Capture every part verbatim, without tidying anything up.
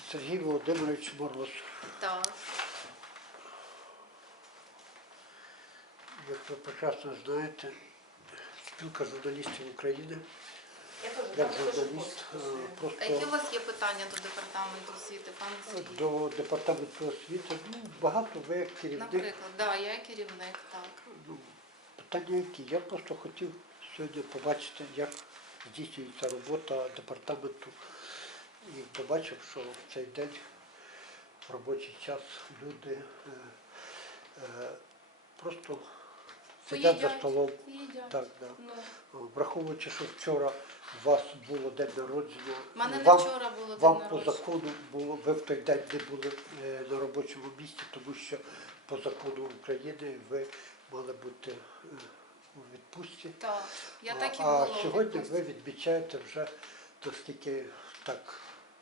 Сергій Володимирович Мороз. Так. Як ви прекрасно знаєте, спілка журналістів України, Я як журналіст, е, А які у просто вас є питання до департаменту освіти, пане Сергій? до департаменту освіти, ну, багато ви як керівник. Наприклад, да, я керівник, так. Ну, питання які? Я просто хотів сьогодні побачити, як здійснюється робота департаменту. І побачив, що в цей день, в робочий час, люди е, е, просто сидять за Поїдять, столом. їдять. Так, да. Ну, Враховуючи, що вчора у вас було день народження, в мене не вам, вчора було день вам по народження. закону було, ви в той день не були е, на робочому місці, тому що по закону України ви мали бути е, у відпустці. Так, я А- так і а була. у сьогодні відпустці. ви відмічаєте вже наскільки так,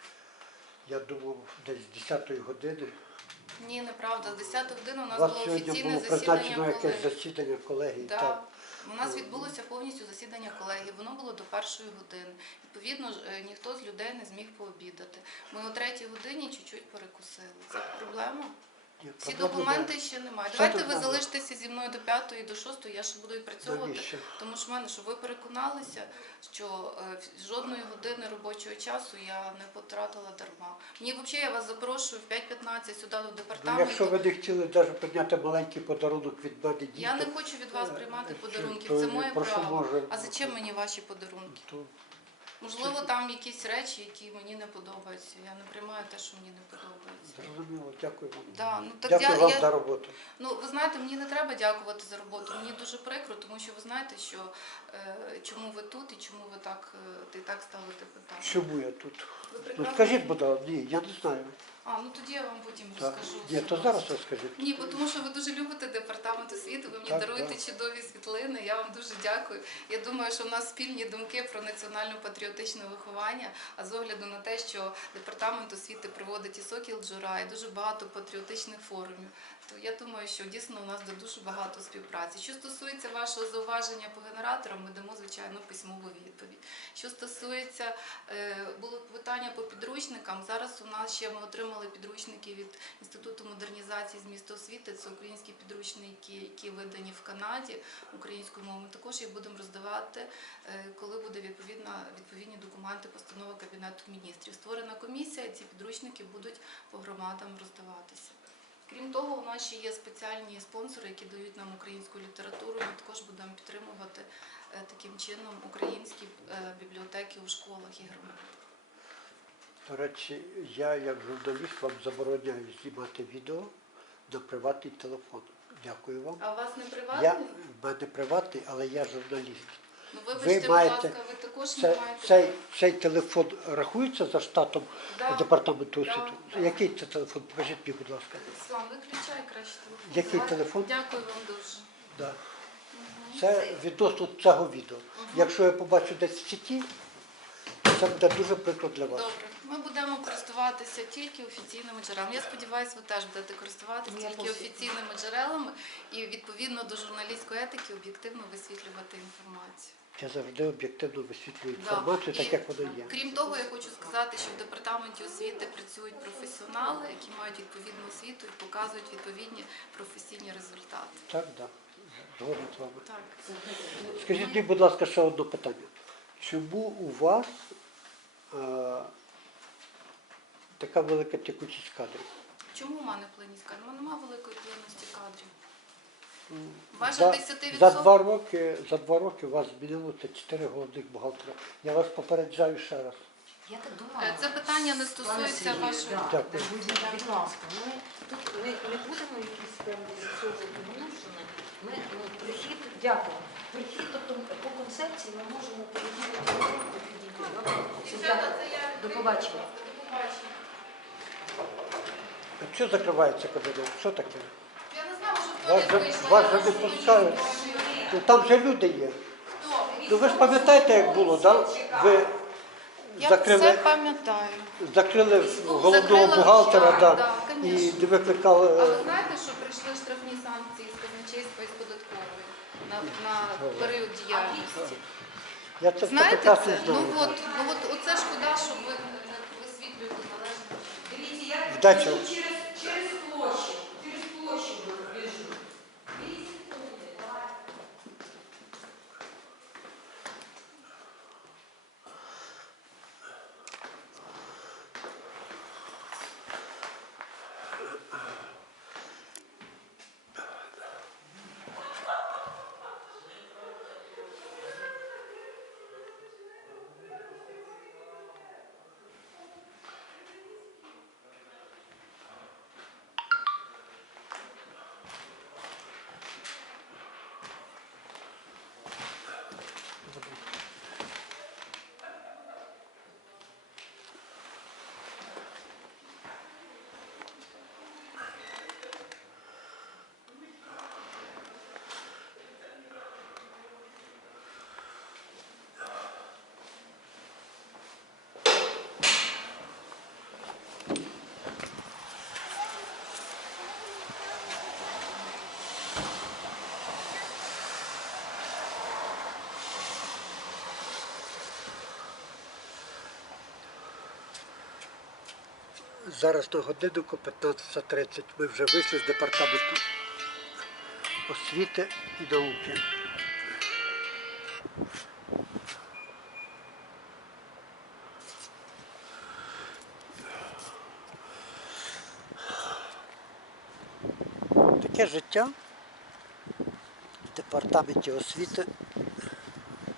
я думав, десь з десятої години. Ні, неправда. З десятої години у нас У вас було сьогодні офіційне було засідання призначено якесь колегії. засідання колегії. Да. Так. У нас відбулося повністю засідання колегії, воно було до першої години. Відповідно, ж, е, ніхто з людей не зміг пообідати. Ми о третій годині чуть-чуть перекусили. Це проблема? Ні, Всі проблеми документи ще немає. Все Давайте ви нормально. залишитеся зі мною до п'ятої, до шостої, я ще буду відпрацьовувати. Навіщо? Тому що в мене, щоб ви переконалися, що е, жодної години робочого часу я не потратила дарма. Мені взагалі я вас запрошую в п'ять п'ятнадцять сюди до Ну, департаменту. якщо ви не хотіли навіть прийняти маленький подарунок від мене дітей, Я не хочу від вас е, приймати е, подарунки, то це я моє прошу, право. може, А зачем мені ваші подарунки? то Можливо, там якісь речі, які мені не подобаються. Я не приймаю те, що мені не подобається. зрозуміло, дякую вам. Да, ну, так Дякую я, вам я, за роботу. Ну, ви знаєте, мені не треба дякувати за роботу. Мені дуже прикро, тому що ви знаєте, що е, чому ви тут і чому ви так, е, і так ставите питання. Чому я тут? Ви Ну прекрасно- скажіть, будь ласка, ні, я не знаю. А, ну тоді я вам потім Так. розкажу. Ні, то зараз розкажіть. Ні, бо тому що ви дуже любите департамент освіти, ви мені Так, даруєте так. чудові світлини. Я вам дуже дякую. Я думаю, що в нас спільні думки про національно-патріотичне виховання, а з огляду на те, що департамент освіти проводить і Сокіл Джура, і дуже багато патріотичних форумів, то я думаю, що дійсно у нас буде дуже багато співпраці. Що стосується вашого зауваження по генераторам, ми дамо, звичайно, письмову відповідь. Що стосується, е, було питання по підручникам, зараз у нас ще ми отримали підручники від Інституту модернізації з міста освіти, це українські підручники, які видані в Канаді українською мовою. Ми також їх будемо роздавати, е, коли буде відповідна, відповідні документи, постанова Кабінету міністрів. Створена комісія, і ці підручники будуть по громадам роздаватися. Крім того, у нас ще є спеціальні спонсори, які дають нам українську літературу. Ми також будемо підтримувати е, таким чином українські е, бібліотеки у школах і громадах. До речі, я як журналіст вам забороняю знімати відео на приватний телефон. Дякую вам. А у вас не приватний? Я в мене приватний, але я журналіст. Ну, вибачте, будь маєте- ласка, ви також Це, не маєте. цей, цей телефон рахується за штатом Да, департаменту да, освіти? да. Який це телефон? Покажіть мені, будь ласка. Руслан, виключай краще телефон. Який Так? телефон? Дякую вам дуже. Да. Це відносно цього відео. Якщо я побачу десь в сіті, це буде дуже прикро для вас. Добре, ми будемо користуватися тільки офіційними джерелами. Я сподіваюся, ви теж будете користуватися Я тільки просто- офіційними джерелами і відповідно до журналістської етики об'єктивно висвітлювати інформацію. Я завжди об'єктивно висвітлюю Да. інформацію, І, так як вона є. Крім того, я хочу сказати, що в департаменті освіти працюють професіонали, які мають відповідну освіту і показують відповідні професійні результати. Так, так. Да. Згоден з вами. Так. Скажіть мені, будь ласка, ще одне питання. Чому у вас е, така велика текучість кадрів? Чому в мене плинність кадрів? У мене немає великої плинності кадрів. Майже За, десять за, відсотків. два роки, за два роки у вас змінилося чотири головних бухгалтера. Я вас попереджаю ще раз. Я так думала. Е, Це питання не стосується вашої. Дякую. Будь ласка, ми тут не, не будемо якісь певні з'ясовувати відносини. Ми ну, прихід, дякую. Прихід, тобто по концепції ми можемо перевірити роботу, підійти. Все, дякую. До побачення. А що закривається кабінет? Що таке? Я не знаю, Вас що же, вийшло. вас же не пускають. Ну, там же люди є. Ну ви ж пам'ятаєте, як було, так? Да? Ви Я закрили, все пам'ятаю. закрили головного Закрила, бухгалтера, так, да, да, і конечно. не викликали. А ви знаєте, що прийшли штрафні санкції з казначейства і з податкової на, на період діяльності? Я це все Знаєте прекрасно це? знаю. Ну так. от, ну от оце шкода, що ви не висвітлюєте належно. Вдачі. Через, через площу, через площу біжу. Зараз на годиннику п'ятнадцята тридцять. Ми вже вийшли з департаменту освіти і науки. Таке життя в департаменті освіти